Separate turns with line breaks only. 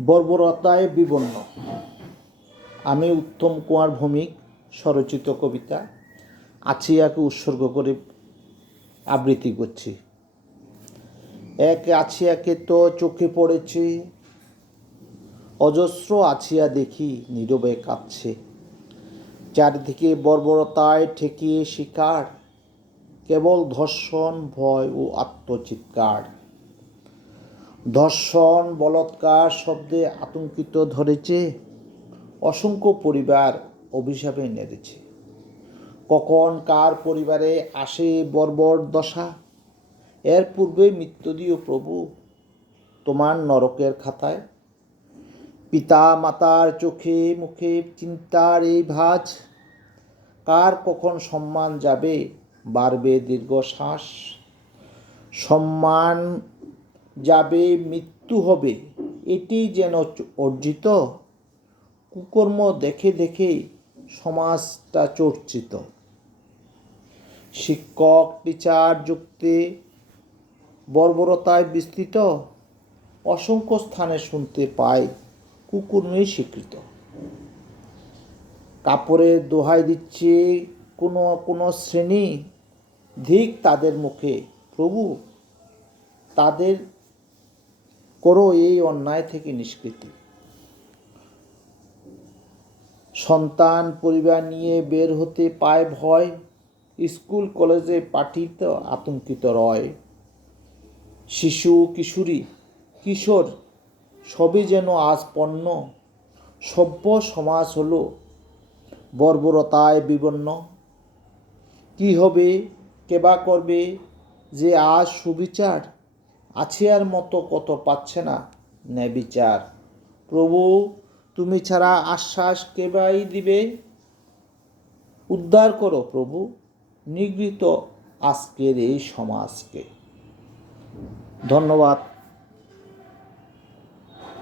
বর্বরতায় বিবন্ন আমি উত্তম কুমার ভৌমিক, স্বরচিত কবিতা। আছিয়াকে উৎসর্গ করে আবৃত্তি করছি। এক আছিয়াকে তো চোখে পড়েছে। অজস্র আছিয়া দেখি নীরবে কাঁদছে চারিদিকে বর্বরতায় ঠেকিয়ে শিকার। কেবল ধর্ষণ, ভয় ও আত্মচিৎকার। ধর্ষণ বলৎকার শব্দে আতঙ্কিত ধরেছে, অসংখ্য পরিবার অভিশাপে নেড়েছে। কখন কার পরিবারে আসে বর্বর দশা? এর পূর্বে মৃত্যু দিও প্রভু তোমার নরকের খাতায়। পিতা মাতার চোখে মুখে চিন্তার এই ভাজ, কার কখন সম্মান যাবে বাড়বে দীর্ঘশ্বাস? সম্মান যাবে, মৃত্যু হবে। এটি যেন অর্জিত। কুকর্ম দেখে দেখে সমাজটা চর্চিত। শিক্ষক, টিচার যুক্তে বর্বরতায় বিস্তৃত। অসংখ্য স্থানে শুনতে পাই কুকুরমেই স্বীকৃত। কাপড়ের দোহাই দিচ্ছে কোনো কোনো শ্রেণি। ধিক তাদের মুখে, প্রভু, তাদের করো এই অন্যায় থেকে নিষ্কৃতি। সন্তান পরিবার নিয়ে বের হতে পায় ভয়, স্কুল, কলেজে পাঠিত আতঙ্কিত রয়। শিশু, কিশোরী, কিশোর, সবই যেন আজ পণ্য, সভ্য সমাজ হলো বর্বরতায় বিবন্ন কি হবে কেবা করবে, যে আজ সুবিচার আছে আর মতো কত পাচ্ছে না? ন্যায় বিচার প্রভু, তুমি ছাড়া আশ্বাস কেবাই দিবে? উদ্ধার করো প্রভু, নিগৃহীত আজকের এই সমাজকে। ধন্যবাদ।